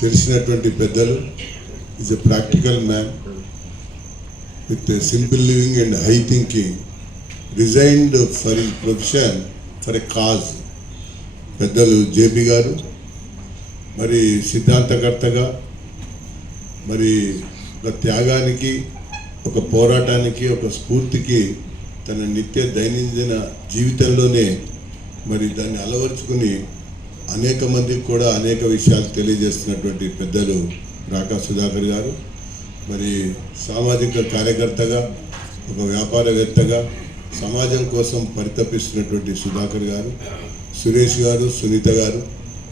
తెలిసినటువంటి పెద్దలు is a practical man with simple living and high thinking resigned for in profession for a cause పెద్దలు JB గారు మరి సిద్ధాంతకర్తగా మరి ఒక త్యాగానికి ఒక పోరాటానికి ఒక స్ఫూర్తికి తన నిత్య దైనందిన జీవితంలోనే మరి దాన్ని అలవర్చుకుని అనేక మందికి కూడా అనేక విషయాలు తెలియజేస్తున్నటువంటి పెద్దలు రాకా సుధాకర్ గారు మరి సామాజిక కార్యకర్తగా ఒక వ్యాపారవేత్తగా సమాజం కోసం పరితపిస్తున్నటువంటి సుధాకర్ గారు సురేష్ గారు సునీత గారు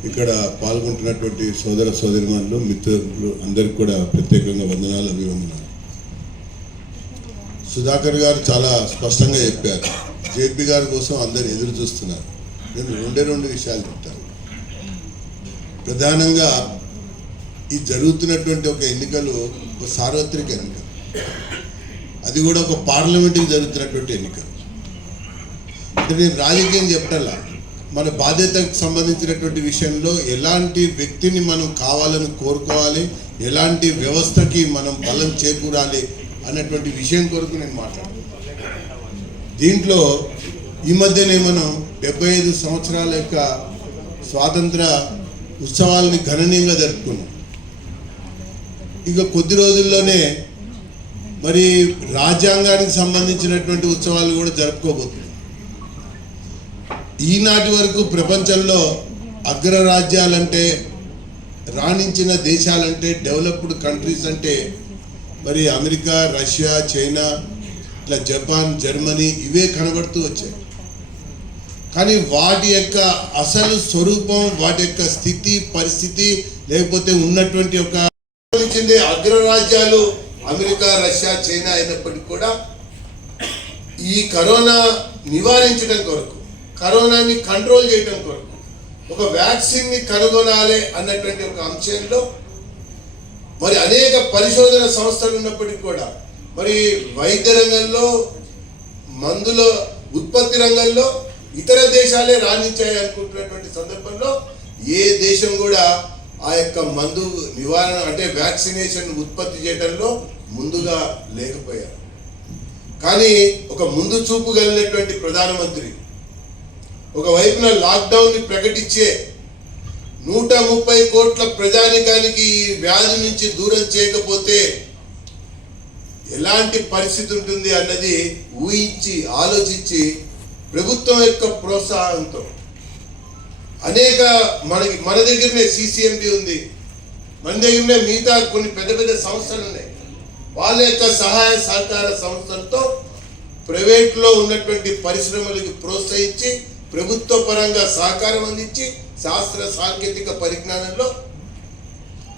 ఇక్కడ పాల్గొంటున్నటువంటి సోదర సోదరిమణులు మిత్రులు అందరికి కూడా ప్రత్యేకంగా వందనాలు అభివందనాలు. సుధాకర్ గారు చాలా స్పష్టంగా చెప్పారు. జేపీ గారి కోసం అందరు ఎదురు చూస్తున్నారు. నేను రెండే రెండు విషయాలు చెప్తాను. ప్రధానంగా ఈ జరుగుతున్నటువంటి ఒక ఎన్నికలు ఒక సార్వత్రిక ఎన్నిక. అది కూడా ఒక పార్లమెంటుకి జరుగుతున్నటువంటి ఎన్నిక. అంటే నేను రాజకీయం చెప్పటల్లా మన బాధ్యతకు సంబంధించినటువంటి విషయంలో ఎలాంటి వ్యక్తిని మనం కావాలని కోరుకోవాలి ఎలాంటి వ్యవస్థకి మనం బలం చేకూరాలి అన్నటువంటి విషయం కొరకు నేను మాట్లాడుతున్నాను దీంట్లో ఈ మధ్యనే మనం డెబ్బై ఐదు సంవత్సరాల యొక్క స్వాతంత్ర ఉత్సవాలని గణనీయంగా జరుపుకున్నాం. ఇక కొద్ది రోజుల్లోనే మరి రాజ్యాంగానికి సంబంధించినటువంటి ఉత్సవాలు కూడా జరుపుకోబోతున్నాం. ఈనాటి వరకు ప్రపంచంలో అగ్రరాజ్యాలంటే రాణించిన దేశాలంటే డెవలప్డ్ కంట్రీస్ అంటే మరి అమెరికా రష్యా చైనా ఇట్లా జపాన్ జర్మనీ ఇవే కనబడుతూ వచ్చాయి. కానీ వాటి యొక్క అసలు స్వరూపం వాటి యొక్క స్థితి పరిస్థితి లేకపోతే ఉన్నటువంటి ఒక సంబంధించింది అగ్రరాజ్యాలు అమెరికా రష్యా చైనా అయినప్పటికీ కూడా ఈ కరోనా నివారించడం కొరకు కరోనాని కంట్రోల్ చేయడం కొరకు ఒక వ్యాక్సిన్ని కనుగొనాలి అన్నటువంటి ఒక అంశంలో మరి అనేక పరిశోధన సంస్థలు ఉన్నప్పటికీ కూడా మరి వైద్య రంగంలో మందుల ఉత్పత్తి రంగంలో ఇతర దేశాలే రాణించాయి అనుకుంటున్నటువంటి సందర్భంలో ఏ దేశం కూడా ఆ యొక్క మందు నివారణ అంటే వ్యాక్సినేషన్ ఉత్పత్తి చేయడంలో ముందుగా లేకపోయారు. కానీ ఒక ముందు చూపు కలిగినటువంటి ప్రధానమంత్రి ఒకవైపున లాక్డౌన్ని ప్రకటించే నూట ముప్పై కోట్ల ప్రజానికానికి ఈ వ్యాధి నుంచి దూరం చేయకపోతే ఎలాంటి పరిస్థితి ఉంటుంది అన్నది ఊహించి ఆలోచించి ప్రభుత్వం యొక్క ప్రోత్సాహంతో అనేక మనకి మన దగ్గరనే సిసిఎండి ఉంది. మన దగ్గరనే మిగతా కొన్ని పెద్ద పెద్ద సంస్థలు ఉన్నాయి. వాళ్ళ యొక్క సహాయ సహకార సంస్థలతో ప్రైవేట్లో ఉన్నటువంటి పరిశ్రమలకు ప్రోత్సహించి ప్రభుత్వ పరంగా సహకారం అందించి శాస్త్ర సాంకేతిక పరిజ్ఞానంలో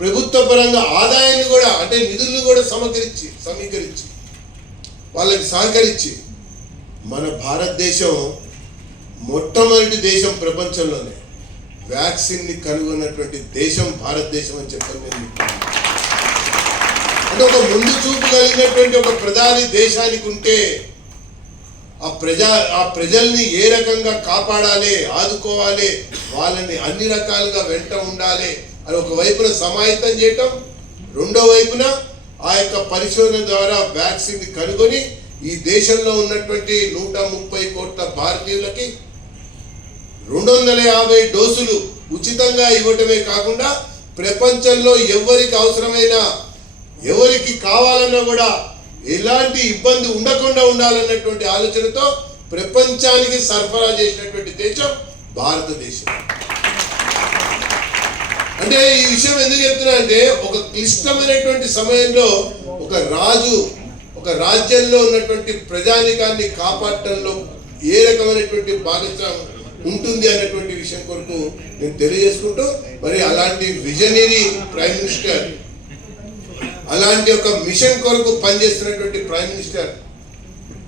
ప్రభుత్వ పరంగా ఆదాయాన్ని కూడా అంటే నిధులను కూడా సమకరించి సమీకరించి వాళ్ళకి సహకరించి మన భారతదేశం మొట్టమొదటి దేశం ప్రపంచంలోనే వ్యాక్సిన్ని కనుగొన్నటువంటి దేశం భారతదేశం అని చెప్పని నేను అంటే ఒక ముందు చూపు కలిగినటువంటి ఒక ప్రధాని దేశానికి ఉంటే ఆ ప్రజా ఆ ప్రజల్ని ఏ రకంగా కాపాడాలి ఆదుకోవాలి వాళ్ళని అన్ని రకాలుగా వెంట ఉండాలి అని ఒక వైపున సమాహితం చేయటం రెండో వైపున ఆ యొక్క పరిశోధన ద్వారా వ్యాక్సిన్ కనుగొని ఈ దేశంలో ఉన్నటువంటి నూట ముప్పై కోట్ల భారతీయులకి రెండు వందల యాభై డోసులు ఉచితంగా ఇవ్వటమే కాకుండా ప్రపంచంలో ఎవరికి అవసరమైన ఎవరికి కావాలన్నా కూడా ఎలాంటి ఇబ్బంది ఉండకుండా ఉండాలన్నటువంటి ఆలోచనతో ప్రపంచానికి సరఫరా చేసినటువంటి దేశం భారతదేశం. అంటే ఈ విషయం ఎందుకు చెప్తున్నా అంటే ఒక క్లిష్టమైనటువంటి సమయంలో ఒక రాజు ఒక రాజ్యంలో ఉన్నటువంటి ప్రజానికాన్ని కాపాడటంలో ఏ రకమైనటువంటి భాగస్వామ్యం ఉంటుంది అనేటువంటి విషయం కొరకు నేను తెలియజేసుకుంటూ మరి అలాంటి విజనరీ ప్రైమ్ మినిస్టర్ అలాంటి ఒక మిషన్ కొరకు పనిచేస్తున్నటువంటి ప్రైమ్ మినిస్టర్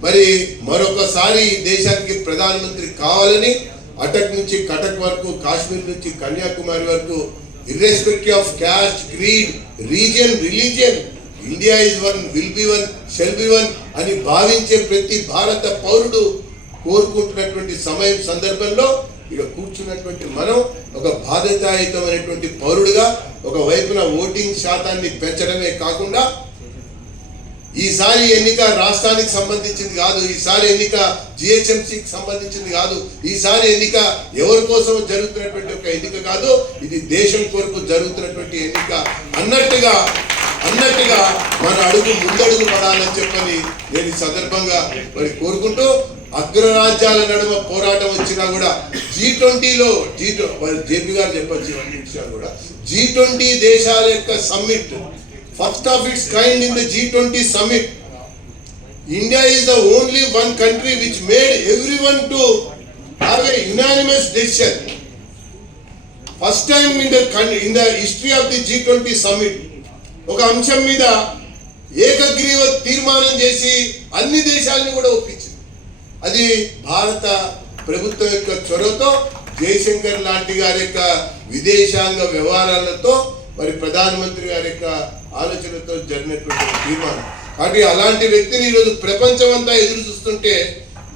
మరి మరొకసారి దేశానికి ప్రధానమంత్రి కావాలని అటక్ నుంచి కటక్ వరకు కాశ్మీర్ నుంచి కన్యాకుమారి వరకు irrespective of caste creed region religion India is one will be one shall be one అని భావించే ప్రతి భారత పౌరుడు కోరుకుంటున్నటువంటి సమయం సందర్భంలో ఇక్కడ కూర్చున్నటువంటి మనం ఒక బాధ్యతాయుతమైనటువంటి పౌరుడిగా ఒక వైపున ఓటింగ్ శాతాన్ని పెంచడమే కాకుండా ఈసారి ఎన్నిక రాష్ట్రానికి సంబంధించింది కాదు ఈసారి ఎన్నిక జిహెచ్ఎంసీకి సంబంధించింది కాదు ఈసారి ఎన్నిక ఎవరి కోసం జరుగుతున్నటువంటి ఒక ఎన్నిక కాదు ఇది దేశం కొరకు జరుగుతున్నటువంటి ఎన్నిక అన్నట్టుగా అన్నట్టుగా మన అడుగు ముందడుగు పడాలని చెప్పని నేను ఈ సందర్భంగా మరి కోరుకుంటూ అగ్రరాజ్యాల నడుమ పోరాటం వచ్చినా కూడా జీ ట్వంటీలో జీ జేపీ గారు చెప్పచ్చు ఇవన్నీ విషయాలు కూడా. జీ ట్వంటీ దేశాల యొక్క summit first of its kind in the G twenty summit India is the only one country which made every one to have a unanimous decision first time in the in the history of the G twenty summit ఒక అంశం మీద ఏకగ్రీవ తీర్మానం చేసి అన్ని దేశాలను కూడా ఒప్పించింది. అది భారత ప్రభుత్వం యొక్క చొరవతో జయశంకర్ లాంటి గారి యొక్క విదేశాంగ వ్యవహారాలతో మరి ప్రధానమంత్రి గారి యొక్క ఆలోచనతో జరిగినటువంటి తీర్మానం. కాబట్టి అలాంటి వ్యక్తిని ఈరోజు ప్రపంచం అంతా ఎదురు చూస్తుంటే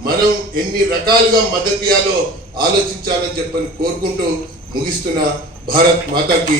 మనం ఎన్ని రకాలుగా మద్దతు ఇవ్వాలో ఆలోచించాలని చెప్పని కోరుకుంటూ ముగిస్తున్న భారత్ మాతాకి